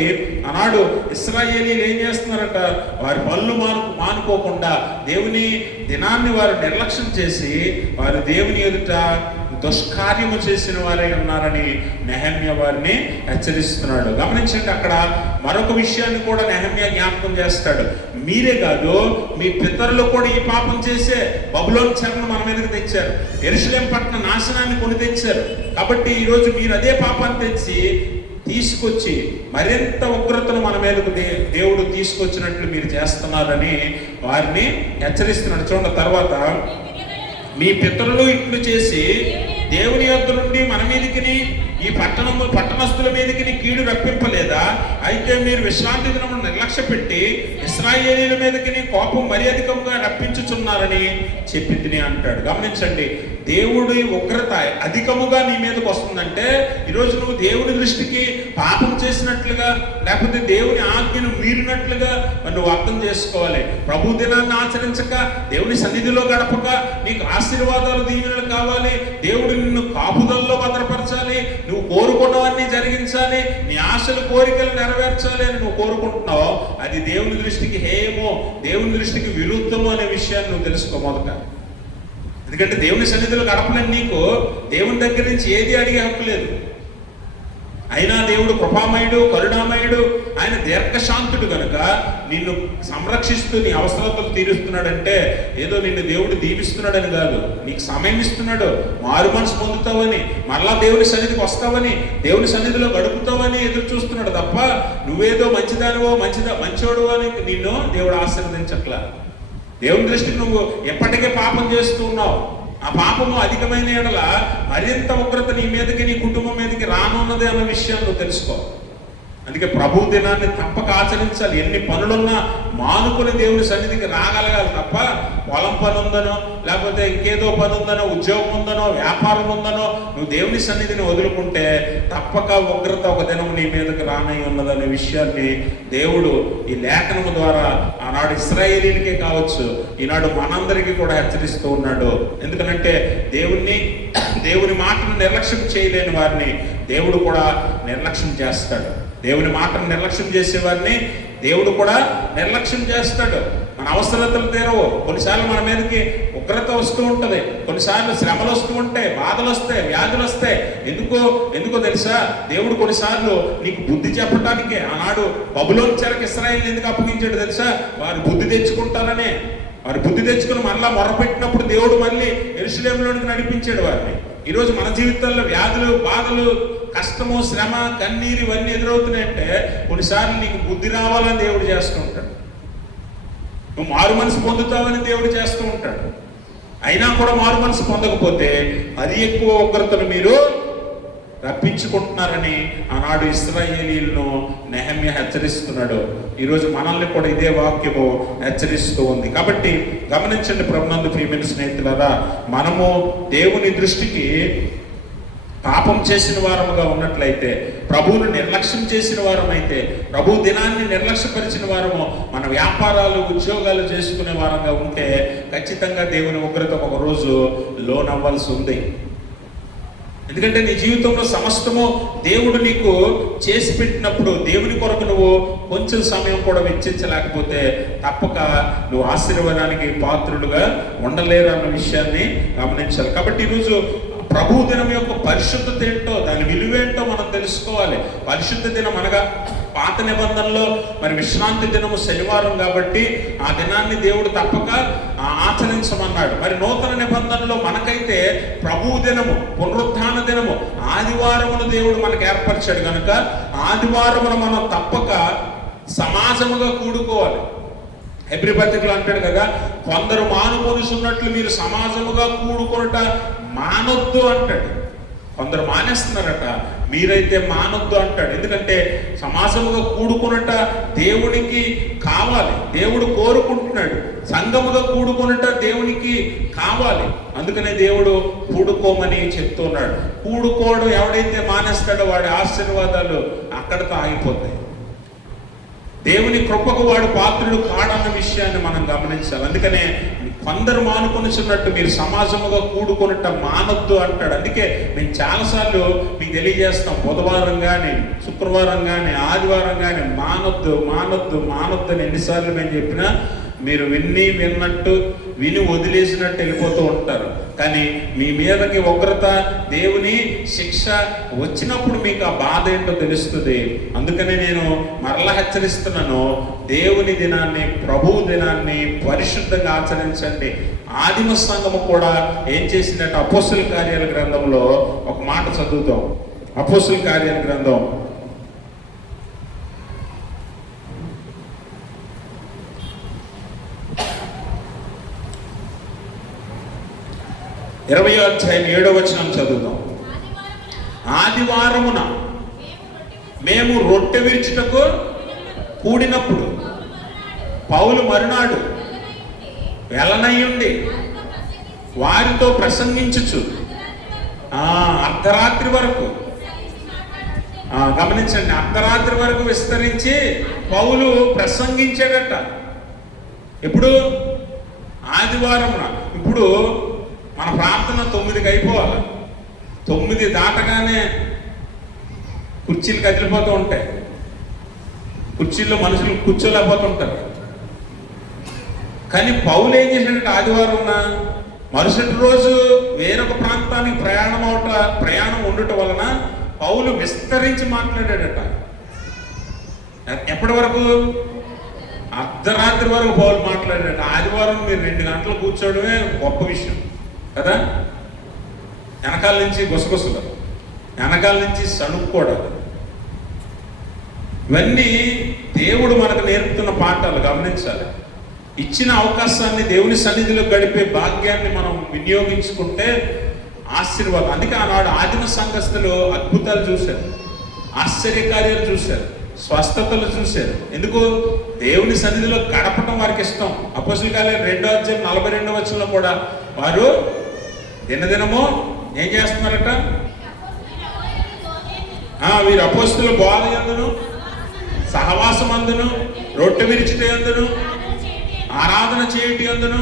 ఆనాడు ఇశ్రాయేలీలు ఏం చేస్తున్నారట? వారి పనులు మానుకోకుండా దేవుని దినాన్ని వారు నిర్లక్ష్యం చేసి వారు దేవుని ఎదుట దుష్కార్యము చేసిన వారై ఉన్నారని నెహమ్యా వారిని హెచ్చరిస్తున్నాడు. గమనించండి, అక్కడ మరొక విషయాన్ని కూడా నెహమ్యా జ్ఞాపకం చేస్తాడు. మీరే కాదు, మీ పితరులు కూడా ఈ పాపం చేసే బబులోను చెరను మన మీదకి తెచ్చారు, యెరూషలేము పట్టణ నాశనాన్ని కొని తెచ్చారు. కాబట్టి ఈరోజు మీరు అదే పాపాన్ని తెచ్చి తీసుకొచ్చి మరింత ఉగ్రతను మన మీదకు దేవుడు తీసుకొచ్చినట్లు మీరు చేస్తున్నారని వారిని హెచ్చరిస్తున్నాడు. చూడండి, తర్వాత మీ పితరులు ఇట్లు చేసి దేవుని యొద్ద నుండి మన మీదికి ఈ పట్టణస్థుల మీదకి కీడు రప్పింపలేదా? అయితే మీరు విశ్రాంతి దినమును నిర్లక్ష్య పెట్టి ఇశ్రాయేలీయుల మీదకి కోపం మరి అధికంగా రప్పించుచున్నారని చెప్పి అంటాడు. గమనించండి, దేవుడి ఉగ్రత అధికముగా నీ మీదకి వస్తుందంటే ఈరోజు నువ్వు దేవుడి దృష్టికి పాపం చేసినట్లుగా, లేకపోతే దేవుని ఆజ్ఞను మీరినట్లుగా నువ్వు అర్థం చేసుకోవాలి. ప్రభు దినాన్ని ఆచరించక, దేవుని సన్నిధిలో గడపక, నీకు ఆశీర్వాదాలు దీవెనలు కావాలి, దేవుడు నిన్ను కాపుదల్లో భద్రపరచాలి, నువ్వు కోరుకున్నవన్నీ జరిగించాలి, నీ ఆశలు కోరికలు నెరవేర్చాలి అని నువ్వు కోరుకుంటున్నావు, అది దేవుని దృష్టికి హేయమో, దేవుని దృష్టికి విరుద్ధమో అనే విషయాన్ని నువ్వు తెలుసుకో మొదట. ఎందుకంటే దేవుని సన్నిధిలో గడపలేని నీకు దేవుని దగ్గర నుంచి ఏది అడిగే హక్కు లేదు. అయినా దేవుడు కృపామయుడు, కరుణామయుడు, ఆయన దీర్ఘశాంతుడు కనుక నిన్ను సంరక్షిస్తూ నీ అవసరతలు తీరుస్తున్నాడంటే ఏదో నిన్ను దేవుడు దీవిస్తున్నాడని కాదు, నీకు సమయం ఇస్తున్నాడు, మారు మనసు పొందుతావని, మరలా దేవుని సన్నిధికి వస్తావని, దేవుని సన్నిధిలో గడుపుతావని ఎదురు చూస్తున్నాడు తప్ప నువ్వేదో మంచిదానివో మంచోడు అని నిన్ను దేవుడు ఆశీర్వదించట్లా. దేవుని దృష్టికి నువ్వు ఎప్పటికే పాపం చేస్తూ ఉన్నావు, ఆ పాపము అధికమైన ఎడల మరింత ఉగ్రత నీ మీదకి, నీ కుటుంబం మీదకి రానున్నది అన్న విషయాన్ని నువ్వు తెలుసుకో. అందుకే ప్రభు దినాన్ని తప్పక ఆచరించాలి. ఎన్ని పనులున్నా మానుకుని దేవుని సన్నిధికి రాగలగాలి తప్ప పొలం పని ఉందనో, లేకపోతే ఇంకేదో పని ఉందనో, ఉద్యోగం ఉందనో, వ్యాపారం ఉందనో నువ్వు దేవుని సన్నిధిని వదులుకుంటే తప్పక ఉగ్రత ఒక దినం నీ మీదకి రానై ఉన్నదనే విషయాన్ని దేవుడు ఈ లేఖనము ద్వారా ఆనాడు ఇశ్రాయేలీలకే కావచ్చు, ఈనాడు మనందరికీ కూడా హెచ్చరిస్తూ ఉన్నాడు. ఎందుకంటే దేవుని మాటను నిర్లక్ష్యం చేయలేని వారిని దేవుడు కూడా నిర్లక్ష్యం చేస్తాడు. దేవుని మాటను నిర్లక్ష్యం చేసేవారిని దేవుడు కూడా నిర్లక్ష్యం చేస్తాడు. మన అవసరతలు తీరవు. కొన్నిసార్లు మన మీదకి ఉగ్రత వస్తూ ఉంటుంది, కొన్నిసార్లు శ్రమలు వస్తూ ఉంటాయి, బాధలు వస్తాయి, వ్యాధులు వస్తాయి. ఎందుకో తెలుసా? దేవుడు కొన్నిసార్లు నీకు బుద్ధి చెప్పడానికే. ఆనాడు బబులోను చెరకు ఇశ్రాయేలును ఎందుకు అప్పగించాడు తెలుసా? వారు బుద్ధి తెచ్చుకుంటారనే. వారు బుద్ధి తెచ్చుకుని మరలా మొరపెట్టినప్పుడు దేవుడు మళ్ళీ యెరూషలేములోనికి నడిపించాడు వారిని. ఈరోజు మన జీవితాల్లో వ్యాధులు, బాధలు, కష్టము, శ్రమ, కన్నీరు ఇవన్నీ ఎదురవుతున్నాయంటే కొన్నిసార్లు నీకు బుద్ధి రావాలని దేవుడు చేస్తూ ఉంటాడు, నువ్వు మారు మనసు పొందుతావని దేవుడు చేస్తూ ఉంటాడు. అయినా కూడా మారు మనసు పొందకపోతే అది ఎక్కువ ఉగ్రతను మీరు రప్పించుకుంటున్నారని ఆనాడు ఇశ్రాయేలీయులను నెహమ్యా హెచ్చరిస్తున్నాడు. ఈరోజు మనల్ని కూడా ఇదే వాక్యము హెచ్చరిస్తూ ఉంది. కాబట్టి గమనించండి ప్రభునందు ప్రియమైన స్నేహితులారా, మనము దేవుని దృష్టికి పాపం చేసిన వారముగా ఉన్నట్లయితే, ప్రభువును నిర్లక్ష్యం చేసిన వారమైతే, ప్రభు దినాన్ని నిర్లక్ష్యపరిచిన వారము, మన వ్యాపారాలు, ఉద్యోగాలు చేసుకునే వారంగా ఉంటే ఖచ్చితంగా దేవుని ఉగ్రత ఒక రోజు లోనవ్వాల్సి ఉంది. ఎందుకంటే నీ జీవితంలో సమస్తము దేవుడు నీకు చేసి పెట్టినప్పుడు దేవుని కొరకు నువ్వు కొంచెం సమయం కూడా వెచ్చించలేకపోతే తప్పక నువ్వు ఆశీర్వాదానికి పాత్రులుగా ఉండలేరు అన్న విషయాన్ని గమనించాలి. కాబట్టి ఈరోజు ప్రభు దినం యొక్క పరిశుద్ధత ఏంటో, దాని విలువేంటో మనం తెలుసుకోవాలి. పరిశుద్ధ దినం అనగా పాత నిబంధనలో మరి విశ్రాంతి దినము శనివారం కాబట్టి ఆ దినాన్ని దేవుడు తప్పక ఆచరించమన్నాడు. మరి నూతన నిబంధనలో మనకైతే ప్రభు దినము, పునరుత్థాన దినము, ఆదివారమును దేవుడు మనకు ఏర్పరిచాడు కనుక ఆదివారమును మనం తప్పక సమాజముగా కూడుకోవాలి. హెబ్రీ పత్రికలో అంటాడు కదా, కొందరు మానుకొనిస్తున్నట్లు మీరు సమాజముగా కూడుకొనుట మానొద్దు అంటాడు. కొందరు మానేస్తున్నారట, మీరైతే మానొద్దు అంటాడు. ఎందుకంటే సమాజముగా కూడుకొనుట దేవునికి కావాలి, దేవుడు కోరుకుంటున్నాడు. సంఘముగా కూడుకొనుట దేవునికి కావాలి. అందుకనే దేవుడు కూడుకోమని చెప్తున్నాడు. కూడుకోవడం ఎవడైతే మానేస్తాడో వాడి ఆశీర్వాదాలు అక్కడితో ఆగిపోతాయి. దేవుని కృపకు వాడు పాత్రుడు కాడన్న విషయాన్ని మనం గమనించాలి. అందుకనే కొందరు మానుకొనిచున్నట్టు మీరు సమాజముగా కూడుకొనుట మానొద్దు అంటాడు. అందుకే మేము చాలాసార్లు మీకు తెలియజేస్తాం, బుధవారం కానీ, శుక్రవారం కానీ, ఆదివారం కానీ మానొద్దు మానొద్దు మానొద్దు అని ఎన్నిసార్లు మేము చెప్పినా మీరు విన్నట్టు విని వదిలేసినట్టు వెళ్ళిపోతూ ఉంటారు. కానీ మీ మీదకి ఉగ్రత, దేవుని శిక్ష వచ్చినప్పుడు మీకు ఆ బాధ ఏంటో తెలుస్తుంది. అందుకనే నేను మరలా హెచ్చరిస్తున్నాను, దేవుని దినాన్ని, ప్రభువు దినాన్ని పరిశుద్ధంగా ఆచరించండి. ఆదిమ సంఘము కూడా ఏం చేసిందంటే అపోస్తుల కార్యాల గ్రంథంలో ఒక మాట చదువుతాం. అపోస్తుల కార్యాల గ్రంథం 20వ అధ్యాయం 7వ వచనం చదువుతాం. ఆదివారమున మేము రొట్టె విరుచుటకు కూడినప్పుడు పౌలు మరునాడు వెలనయ్యుండి వారితో ప్రసంగించుచు అర్ధరాత్రి వరకు, గమనించండి, అర్ధరాత్రి వరకు విస్తరించి పౌలు ప్రసంగించాడట. ఎప్పుడు? ఆదివారమున. ఇప్పుడు మన ప్రార్థన 9కి అయిపోవాలి. 9 దాటగానే కుర్చీలు కదిలిపోతూ ఉంటాయి, కుర్చీల్లో మనుషులు కూర్చోలేకపోతుంటారు. కానీ పౌలు ఏం చేశాడంటే ఆదివారం మరుసటి రోజు వేరొక ప్రాంతానికి ప్రయాణం ఉండటం వలన పౌలు విస్తరించి మాట్లాడాడట. ఎప్పటి వరకు? అర్ధరాత్రి వరకు పౌలు మాట్లాడాడట. ఆదివారం మీరు 2 గంటలు కూర్చోవడమే గొప్ప విషయం కదా. వెనకాల నుంచి గుసగుసలు, వెనకాల నుంచి సణుక్కోవడం, ఇవన్నీ దేవుడు మనకు నేర్పుతున్న పాఠాలు. గమనించాలి. ఇచ్చిన అవకాశాన్ని, దేవుని సన్నిధిలో గడిపే భాగ్యాన్ని మనం వినియోగించుకుంటే ఆశీర్వాదం. అందుకే ఆనాడు ఆదిమ సంఘస్థులు అద్భుతాలు చూశారు, ఆశ్చర్యకార్యాలు చూశారు, స్వస్థతలు చూశారు. ఎందుకు? దేవుని సన్నిధిలో గడపడం వారికి ఇష్టం. అపోస్తుల కార్యాలు 2వ అధ్యాయం 42వ వచనంలో కూడా వారు దినదినము ఏం చేస్తున్నారట? వీరు అపోస్తుల బోధ యందును, సహవాసం అందును, రొట్టె విరుచుట యందును, ఆరాధన చేయుట యందును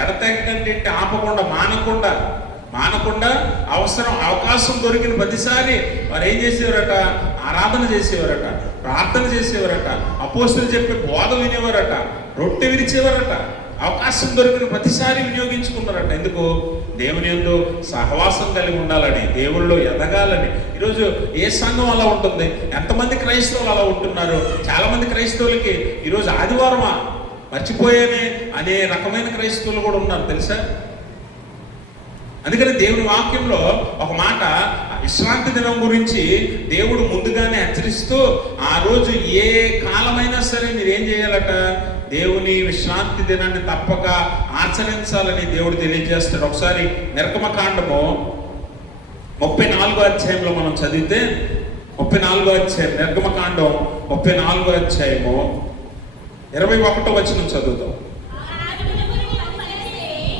ఎడతెగకంటే ఆపకుండా, మానకుండా అవకాశం దొరికిన ప్రతిసారి వారు ఏం చేసేవారట? ఆరాధన చేసేవారట, ప్రార్థన చేసేవారట, అపోస్తులు చెప్పే బోధ వినేవారట, రొట్టె విరిచేవారట. అవకాశం దొరికిన ప్రతిసారి వినియోగించుకున్నారట. ఎందుకు? దేవుని యందు సహవాసం కలిగి ఉండాలని, దేవుళ్ళు ఎదగాలని. ఈరోజు ఏ సంఘం అలా ఉంటుంది? ఎంతమంది క్రైస్తవులు అలా ఉంటున్నారు? చాలా మంది క్రైస్తవులకి ఈరోజు ఆదివారమా మర్చిపోయేనే అనే రకమైన క్రైస్తవులు కూడా ఉన్నారు, తెలుసా? అందుకని దేవుని వాక్యంలో ఒక మాట, విశ్రాంతి దినం గురించి దేవుడు ముందుగానే హెచ్చరిస్తూ, ఆ రోజు ఏ కాలమైనా సరే మీరు ఏం చేయాలట? దేవుని విశ్రాంతి దినాన్ని తప్పక ఆచరించాలని దేవుడు తెలియజేస్తాడు. ఒకసారి నిర్గమకాండము 34వ అధ్యాయంలో మనం చదివితే, 34వ అధ్యాయం, నిర్గమకాండం 34వ అధ్యాయము 21వ వచనం చదువుతాం.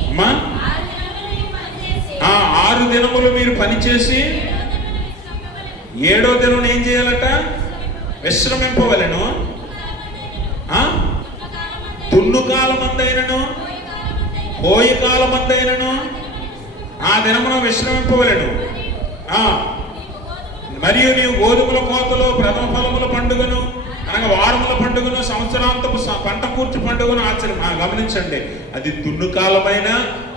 అమ్మా, 6 దినములు మీరు పనిచేసి 7వ దినం ఏం చేయాలట? విశ్రమింపవలెను. దున్ను కాలమందైనను కోయి కాలమందైనను ఆ దినమున విశ్రమింపవలెను. మరియు నీవు గోధుమల కోతలో ప్రథమ ఫలముల పండుగను, అనగా వారముల పండుగను, సంవత్సరాంతపు పంట కూర్చు పండుగను గమనించండి. అది దున్ను కాలమైనా,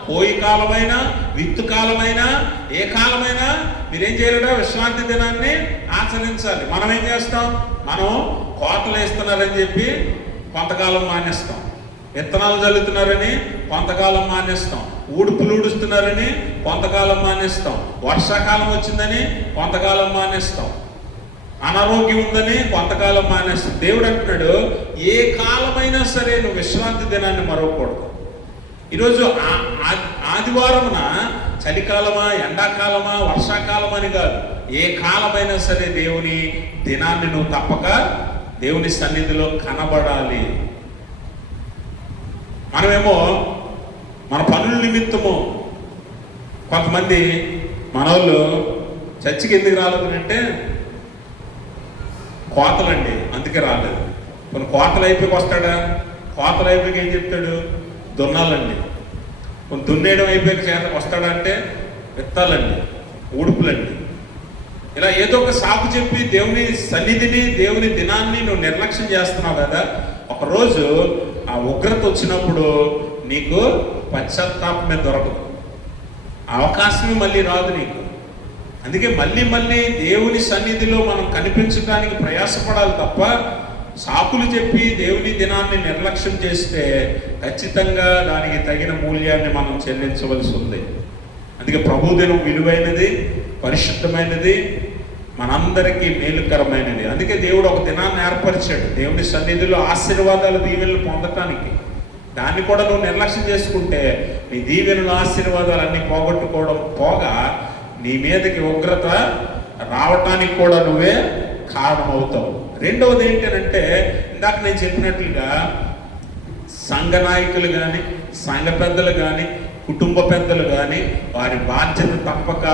కోయి కాలమైనా, విత్తు కాలమైనా, ఏ కాలమైనా మీరేం చేయాలట? విశ్రాంతి దినాన్ని ఆచరించాలి. మనం ఏం చేస్తాం? మనం కోతలు వేస్తున్నారని చెప్పి కొంతకాలం మానేస్తాం, విత్తనాలు చల్లుతున్నారని కొంతకాలం మానేస్తాం, ఊడుపులు ఊడుస్తున్నారని కొంతకాలం మానేస్తాం, వర్షాకాలం వచ్చిందని కొంతకాలం మానేస్తాం, అనారోగ్యం ఉందని కొంతకాలం మానేస్తాం. దేవుడు అంటున్నాడు, ఏ కాలమైనా సరే నువ్వు విశ్రాంతి దినాన్ని మరవకూడదు. ఈరోజు ఆదివారమున చలికాలమా, ఎండాకాలమా, వర్షాకాలమా అని కాదు, ఏ కాలమైనా సరే దేవుని దినాన్ని నువ్వు తప్పక దేవుని సన్నిధిలో కనబడాలి. మనమేమో మన పనుల నిమిత్తము, కొంతమంది మనోళ్ళు చర్చికి ఎందుకు రాలేదు అంటే కోతలండి, అందుకే రాలేదు. కొన్ని కోతలు అయిపోయి వస్తాడా? కోతలు అయిపోయి ఏం చెప్తాడు? దున్నాలండి. కొన్ని దున్నేయడం అయిపోయి వస్తాడా అంటే విత్తాలండి, ఊడుపులండి. ఇలా ఏదో ఒక సాకు చెప్పి దేవుని సన్నిధిని, దేవుని దినాన్ని నువ్వు నిర్లక్ష్యం చేస్తున్నావు కదా. ఒకరోజు ఆ ఉగ్రత వచ్చినప్పుడు నీకు పశ్చాత్తాపమే దొరకదు, అవకాశమే మళ్ళీ రాదు నీకు. అందుకే మళ్ళీ మళ్ళీ దేవుని సన్నిధిలో మనం కనిపించడానికి ప్రయాసపడాలి తప్ప సాకులు చెప్పి దేవుని దినాన్ని నిర్లక్ష్యం చేస్తే ఖచ్చితంగా దానికి తగిన మూల్యాన్ని మనం చెల్లించవలసి ఉంది. అందుకే ప్రభు దినం విలువైనది, పరిశుద్ధమైనది, మనందరికీ మేలుకరమైనది. అందుకే దేవుడు ఒక దినాన్ని ఏర్పరిచాడు దేవుని సన్నిధిలో ఆశీర్వాదాలు, దీవెనలు పొందటానికి. దాన్ని కూడా నువ్వు నిర్లక్ష్యం చేసుకుంటే నీ దీవెనలు, ఆశీర్వాదాలు అన్నీ పోగొట్టుకోవడం పోగా నీ మీదకి ఉగ్రత రావటానికి కూడా నువ్వే కారణమవుతావు. రెండవది ఏంటంటే, ఇందాక నేను చెప్పినట్లుగా సంఘ నాయకులు కానీ, సంఘ పెద్దలు కానీ, కుటుంబ పెద్దలు కానీ వారి బాధ్యత తప్పక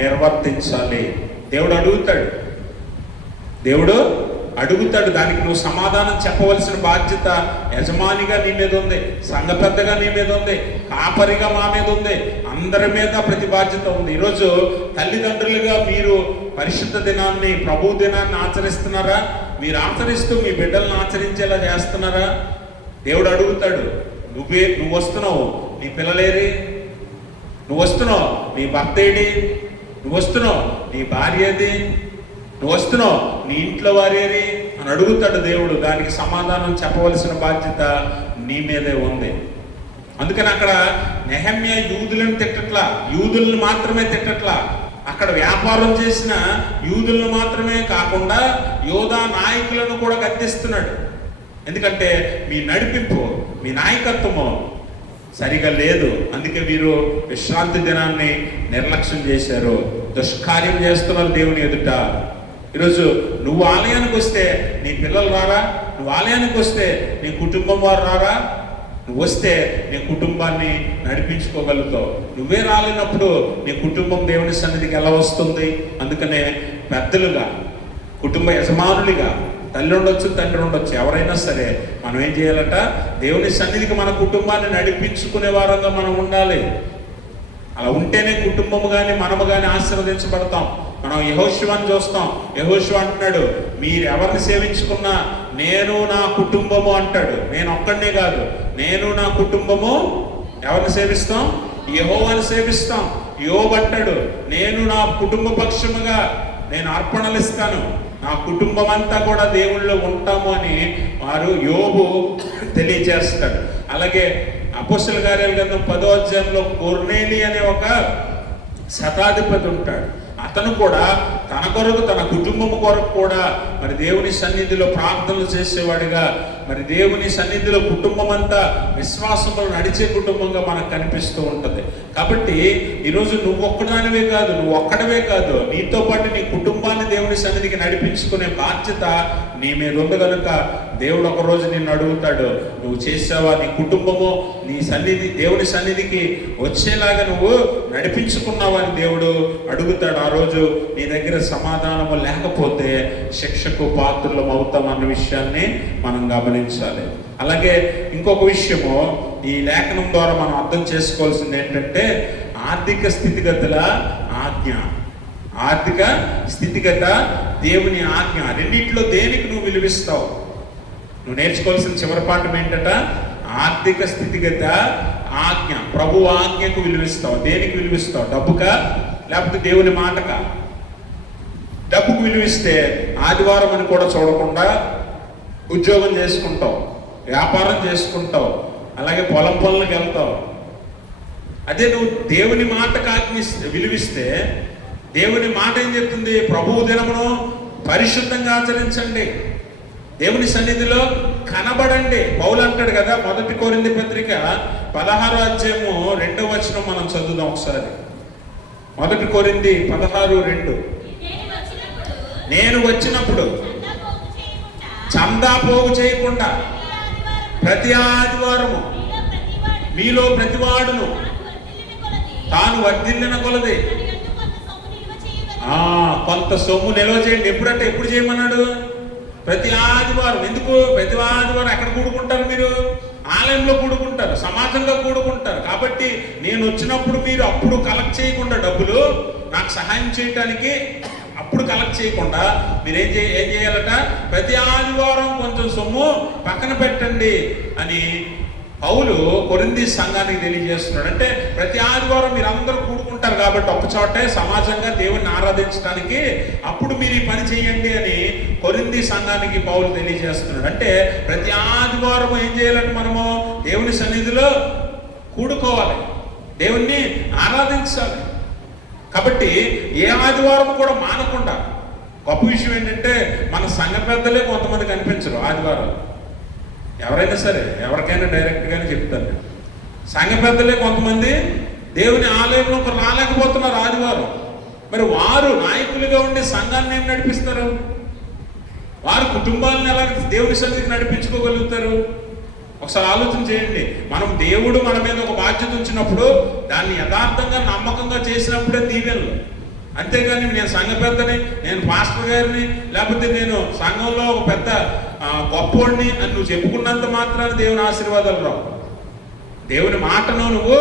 నిర్వర్తించాలి. దేవుడు అడుగుతాడు. దానికి నువ్వు సమాధానం చెప్పవలసిన బాధ్యత యజమానిగా నీ మీద ఉంది, సంఘ పెద్దగా నీ మీద ఉంది, కాపరిగా మా మీద ఉంది, అందరి మీద ప్రతి బాధ్యత ఉంది. ఈరోజు తల్లిదండ్రులుగా మీరు పరిశుద్ధ దినాన్ని, ప్రభు దినాన్ని ఆచరిస్తున్నారా? మీరు ఆచరిస్తూ మీ బిడ్డలను ఆచరించేలా చేస్తున్నారా? దేవుడు అడుగుతాడు. నువ్వు వస్తున్నావు, నీ పిల్లలేరి? నువ్వు వస్తున్నావు, నీ భర్త ఏడి? నువ్వు వస్తున్నావు, నీ భార్య ఏది? నువ్వు వస్తున్నావు, నీ ఇంట్లో వారేరి అని అడుగుతాడు దేవుడు. దానికి సమాధానం చెప్పవలసిన బాధ్యత నీ మీదే ఉంది. అందుకని అక్కడ నెహెమ్యా యూదులను తిట్టట్లా, యూదులను మాత్రమే తిట్టట్లా. అక్కడ వ్యాపారం చేసిన యూదులను మాత్రమే కాకుండా యోధా నాయకులను కూడా గద్దిస్తున్నాడు. ఎందుకంటే మీ నడిపింపు, మీ నాయకత్వము సరిగా లేదు, అందుకే మీరు విశ్రాంతి దినాన్ని నిర్లక్ష్యం చేశారు, దుష్కార్యం చేస్తున్నారు దేవుని ఎదుట. ఈరోజు నువ్వు ఆలయానికి వస్తే నీ పిల్లలు రారా? నువ్వు ఆలయానికి వస్తే నీ కుటుంబం వారు రారా? నువ్వు వస్తే నీ కుటుంబాన్ని నడిపించుకోగలుగుతావు. నువ్వే రాలేనప్పుడు నీ కుటుంబం దేవుని సన్నిధికి ఎలా వస్తుంది? అందుకనే పెద్దలుగా, కుటుంబ యజమానులుగా, తల్లి ఉండొచ్చు, తండ్రి ఉండొచ్చు, ఎవరైనా సరే మనం ఏం చేయాలట? దేవుని సన్నిధికి మన కుటుంబాన్ని నడిపించుకునే వారంగా మనం ఉండాలి. అలా ఉంటేనే కుటుంబము కానీ మనము కానీ ఆశీర్వదించబడతాం. మనం యెహోషువని చూస్తాం. యెహోషువ అంటున్నాడు, మీరు ఎవరిని సేవించుకున్నా నేను నా కుటుంబము అంటాడు. నేను ఒక్కడినే కాదు, నేను నా కుటుంబము ఎవరిని సేవిస్తాం? యెహోవాని సేవిస్తాం. యోబు అంటాడు, నేను నా కుటుంబ పక్షముగా నేను అర్పణలు ఇస్తాను, నా కుటుంబం అంతా కూడా దేవుళ్ళో ఉంటాము అని వారు యోబు తెలియజేస్తాడు. అలాగే అపోస్తల కార్యాల గ్రంథం 10వ అధ్యాయంలో కొర్నేలి అనే ఒక శతాధిపతి ఉంటాడు. అతను కూడా తన కొరకు, తన కుటుంబం కొరకు కూడా మరి దేవుని సన్నిధిలో ప్రార్థనలు చేసేవాడిగా, మరి దేవుని సన్నిధిలో కుటుంబం అంతా విశ్వాసంలో నడిచే కుటుంబంగా మనకు కనిపిస్తూ ఉంటుంది. కాబట్టి ఈరోజు నువ్వు ఒక్కదానివే కాదు, నువ్వు ఒక్కడవే కాదు, నీతో పాటు నీ కుటుంబాన్ని దేవుని సన్నిధికి నడిపించుకునే బాధ్యత నీ మీద ఉంది. కనుక దేవుడు ఒకరోజు నిన్ను అడుగుతాడు, నువ్వు చేసావా? నీ కుటుంబము నీ సన్నిధి, దేవుని సన్నిధికి వచ్చేలాగా నువ్వు నడిపించుకున్నావా అని దేవుడు అడుగుతాడు. ఆ రోజు నీ దగ్గర సమాధానము లేకపోతే శిక్షకు పాత్రలం అవుతామన్న విషయాన్ని మనం గమనించాలి. అలాగే ఇంకొక విషయము ఈ లేఖనం ద్వారా మనం అర్థం చేసుకోవాల్సింది ఏంటంటే, ఆర్థిక స్థితిగతుల ఆజ్ఞ. ఆర్థిక స్థితిగత, దేవుని ఆజ్ఞ, రెండిట్లో దేనికి నువ్వు విలువిస్తావు? నువ్వు నేర్చుకోవాల్సిన చివరి పాఠం ఏంటట? ఆర్థిక స్థితిగత ఆజ్ఞ. ప్రభు ఆజ్ఞకు విలువిస్తావు. దేనికి విలువిస్తావు? డబ్బుకా లేకపోతే దేవుని మాటకా? డబ్బుకు విలువిస్తే ఆదివారం అని కూడా చూడకుండా ఉద్యోగం చేసుకుంటావు, వ్యాపారం చేసుకుంటావు, అలాగే పొలం పనులకు వెళ్తావు. అదే నువ్వు దేవుని మాటకు విలువిస్తే, దేవుని మాట ఏం చెప్తుంది? ప్రభువు దినమును పరిశుద్ధంగా ఆచరించండి, దేవుని సన్నిధిలో కనబడండి. పౌలు అంటాడు కదా, 1 కొరింథీ పత్రిక 16వ అధ్యాయము 2వ వచనం మనం చదువుదాం ఒకసారి. 1 కొరింథీ 16:2. నేను వచ్చినప్పుడు చందా పోగు చేయకుండా ప్రతి ఆదివారము మీలో ప్రతివాడును తాను వర్ధిల్లిన కొలది కొంత సొమ్ము నిల్వ చేయండి. ఎప్పుడంటే ఎప్పుడు చేయమన్నాడు? ప్రతి ఆదివారం. ఎందుకు ప్రతి ఆదివారం ఎక్కడ కూడుకుంటారు? మీరు ఆలయంలో కూడుకుంటారు, సమాజంగా కూడుకుంటారు. కాబట్టి నేను వచ్చినప్పుడు మీరు అప్పుడు కలెక్ట్ చేయకుండా డబ్బులు నాకు సహాయం చేయటానికి అప్పుడు కలెక్ట్ చేయకుండా మీరు ఏం చేయాలట? ప్రతి ఆదివారం కొంచెం సొమ్ము పక్కన పెట్టండి అని పౌలు కొరింథీ సంఘానికి తెలియజేస్తున్నాడు. అంటే ప్రతి ఆదివారం మీరు అందరూ కూడుకుంటారు కాబట్టి ఒక చోటే సమాజంగా దేవుణ్ణి ఆరాధించడానికి, అప్పుడు మీరు ఈ పని చేయండి అని కొరింథీ సంఘానికి పౌలు తెలియజేస్తున్నాడు. అంటే ప్రతి ఆదివారం ఏం చేయాలంటే మనము దేవుని సన్నిధిలో కూడుకోవాలి, దేవుణ్ణి ఆరాధించాలి. కాబట్టి ఏ ఆదివారం కూడా మానకుండా. గొప్ప విషయం ఏంటంటే మన సంఘ పెద్దలే కొంతమంది కనిపించరు ఆదివారం. ఎవరైనా సరే ఎవరికైనా డైరెక్ట్గానే చెప్తాను నేను, సంఘ పెద్దలే కొంతమంది దేవుని ఆలయంలోకి రాలేకపోతున్నారు ఆదివారం. మరి వారు నాయకులుగా ఉండి సంఘాన్ని ఏం నడిపిస్తారు? వారు కుటుంబాలను ఎలా దేవుని సన్నిధికి నడిపించుకోగలుగుతారు? ఒకసారి ఆలోచన చేయండి. మనం దేవుడు మన మీద ఒక బాధ్యత ఉంచినప్పుడు దాన్ని యథార్థంగా నమ్మకంగా చేసినప్పుడే దీవెనలు. అంతేగాని నేను సంఘ పెద్దని, నేను పాస్టర్ గారిని, లేకపోతే నేను సంఘంలో ఒక పెద్ద గొప్పోడిని అని నువ్వు చెప్పుకున్నంత మాత్రాన దేవుని ఆశీర్వాదాలు రావు. దేవుని మాటను నువ్వు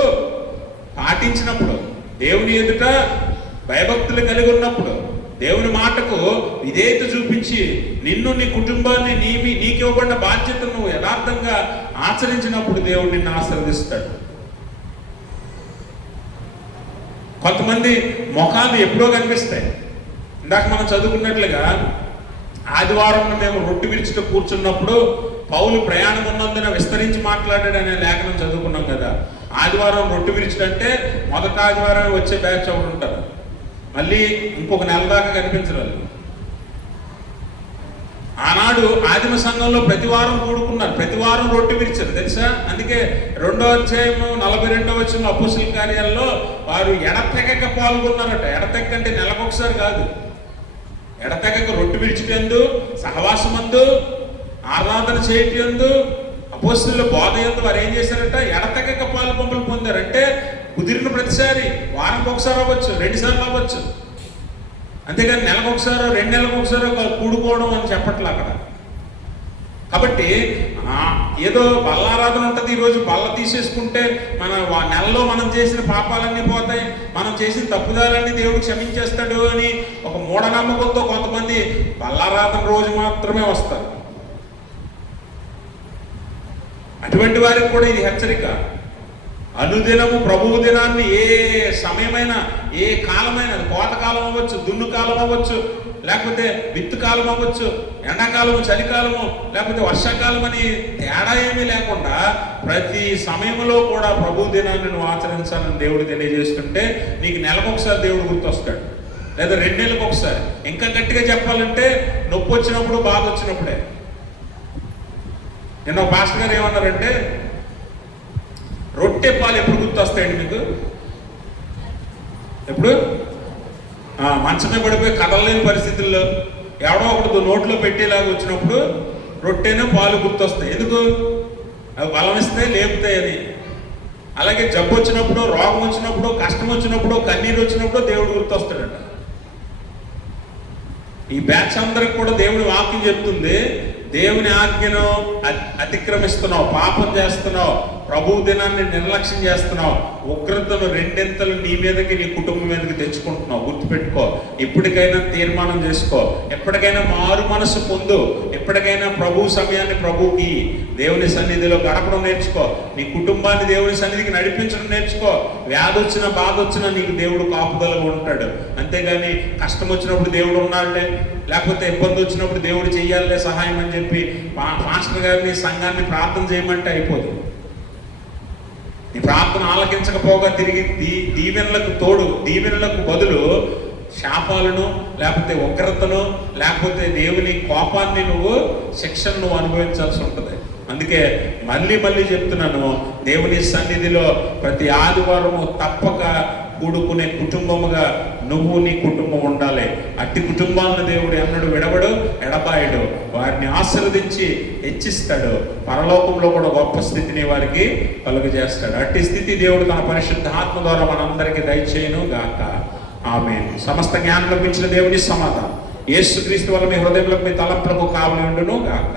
పాటించినప్పుడు, దేవుని ఎదుట భయభక్తులు కలిగి ఉన్నప్పుడు, దేవుని మాటకు విధేయత చూపించి నిన్ను నీ కుటుంబాన్ని నీకు ఇవ్వబడిన బాధ్యతను నువ్వు యథార్థంగా ఆచరించినప్పుడు దేవుడు నిన్ను ఆశీర్వదిస్తాడు. కొంతమంది ముఖాలు ఎప్పుడో కనిపిస్తాయి. ఇందాక మనం చదువుకున్నట్లుగా ఆదివారం మేము రొట్టె విరుచుట కూర్చున్నప్పుడు పౌలు ప్రయాణం ఉన్నందున విస్తరించి మాట్లాడాడనే లేఖనం చదువుకున్నాం కదా. ఆదివారం రొట్టె విరుచుటంటే మొదట ఆదివారం వచ్చే బ్యాచ్ ఒకటి ఉంటారు, మళ్ళీ ఇంకొక నెల దాకా కనిపించరు. ఆనాడు ఆదిమ సంఘంలో ప్రతి వారం కూడుకున్నారు, ప్రతి వారం రొట్టె విరిచారు తెలుసా. అందుకే 2వ అధ్యాయము 42వ వచనం అపోస్తలుల కార్యాల్లో వారు ఎడతెగక పాల్గొన్నారట. ఎడతెగక అంటే నెలకొకసారి కాదు, ఎడతెగక రొట్టె విరిచిటందు, సహవాసమందు, ఆరాధన చేయటందు, అపోస్తలుల బోధ యందు వారు ఏం చేశారట? ఎడతెగక పాల్గొంపులు పొందారంటే కుదిరిన ప్రతిసారి, వారానికి ఒకసారి అవ్వచ్చు, 2 సార్లు అవ్వచ్చు, అంతేగాని నెలకు ఒకసారో 2 నెలలకు ఒకసారో కూడుకోవడం అని చెప్పట్లే అక్కడ. కాబట్టి ఏదో బల్లారాధన ఉంటుంది, ఈరోజు బల్ల తీసేసుకుంటే మన నెలలో మనం చేసిన పాపాలన్నీ పోతాయి, మనం చేసిన తప్పుదాలన్నీ దేవుడు క్షమించేస్తాడు అని ఒక మూఢనమ్మకంతో కొంతమంది బల్లారాధన రోజు మాత్రమే వస్తారు. అటువంటి వారికి కూడా ఇది హెచ్చరిక. అనుదినము ప్రభువు దినాన్ని ఏ సమయమైనా, ఏ కాలమైనా, అది కోతకాలం అవ్వచ్చు, దున్ను కాలం అవ్వచ్చు, లేకపోతే విత్తు కాలం అవ్వచ్చు, ఎండాకాలము, చలికాలము, లేకపోతే వర్షాకాలం అని తేడా ఏమీ లేకుండా ప్రతి సమయంలో కూడా ప్రభు దినాన్ని నువ్వు ఆచరించాలని దేవుడు తెలియజేస్తుంటే నీకు నెలకొకసారి దేవుడు గుర్తొస్తాడు, లేదా 2 నెలలకు ఒకసారి. ఇంకా గట్టిగా చెప్పాలంటే నొప్పి వచ్చినప్పుడు, బాధ వచ్చినప్పుడే. నిన్న పాస్టర్ గారు ఏమన్నారంటే, రొట్టె పాలు ఎప్పుడు గుర్తొస్తాయండి మీకు? ఎప్పుడు? మంచమే పడిపోయి కదలలేని పరిస్థితుల్లో ఎవడో ఒకటి నోట్లో పెట్టేలాగా వచ్చినప్పుడు రొట్టెనే పాలు గుర్తొస్తాయి. ఎందుకు? అవి బలం ఇస్తాయి, లేపుతాయని. అలాగే జబ్బు వచ్చినప్పుడు, రోగం వచ్చినప్పుడు, కష్టం వచ్చినప్పుడు, కన్నీరు వచ్చినప్పుడు దేవుడు గుర్తొస్తాడట. ఈ బ్యాచ్ అందరికి కూడా దేవుడి వాక్యం చెప్తుంది, దేవుని ఆజ్ఞను అతిక్రమిస్తున్నావు, పాపం చేస్తున్నావు, ప్రభు దినాన్ని నిర్లక్ష్యం చేస్తున్నావు, ఉగ్రతను 2 నీ మీదకి, నీ కుటుంబం మీదకి తెచ్చుకుంటున్నావు. గుర్తుపెట్టుకో, ఇప్పటికైనా తీర్మానం చేసుకో, ఎప్పటికైనా మారు మనసు పొందు, ఎప్పటికైనా ప్రభు సమయాన్ని ప్రభుకి దేవుని సన్నిధిలో గడపడం నేర్చుకో, నీ కుటుంబాన్ని దేవుని సన్నిధికి నడిపించడం నేర్చుకో. వ్యాధి వచ్చినా, బాధ వచ్చినా నీకు దేవుడు కాపుదలగా ఉంటాడు. అంతేగాని కష్టం వచ్చినప్పుడు దేవుడు ఉన్నాడులే, లేకపోతే ఇబ్బంది వచ్చినప్పుడు దేవుడు చెయ్యాలే సహాయం అని చెప్పి పాస్టర్ గారిని, సంఘాన్ని ప్రార్థన చేయమంటే అయిపోదు. నీ ప్రార్థన ఆలకించకపోగా తిరిగి దీవెనలకు బదులు శాపాలను, లేకపోతే ఉగ్రతను, లేకపోతే దేవుని కోపాన్ని, శిక్షను నువ్వు అనుభవించాల్సి ఉంటుంది. అందుకే మళ్ళీ చెప్తున్నాను, దేవుని సన్నిధిలో ప్రతి ఆదివారము తప్పక కూడుకునే కుటుంబముగా నువ్వు, నీ కుటుంబం ఉండాలి. అట్టి కుటుంబాలను దేవుడు ఎన్నడూ విడవడు, ఎడబాయడు. వారిని ఆశీర్వదించి హెచ్చిస్తాడు. పరలోకంలో కూడా గొప్ప స్థితిని వారికి కలుగజేస్తాడు. అట్టి స్థితి దేవుడు తన పరిశుద్ధ ఆత్మ ద్వారా మనందరికీ దయచేయును గాక. ఆమేన్. సమస్త జ్ఞానం లభించిన దేవుని సమాధానం యేసుక్రీస్తు వల్ల మీ హృదయంలో, మీ తలంపులకు కావలి ఉండును గాక.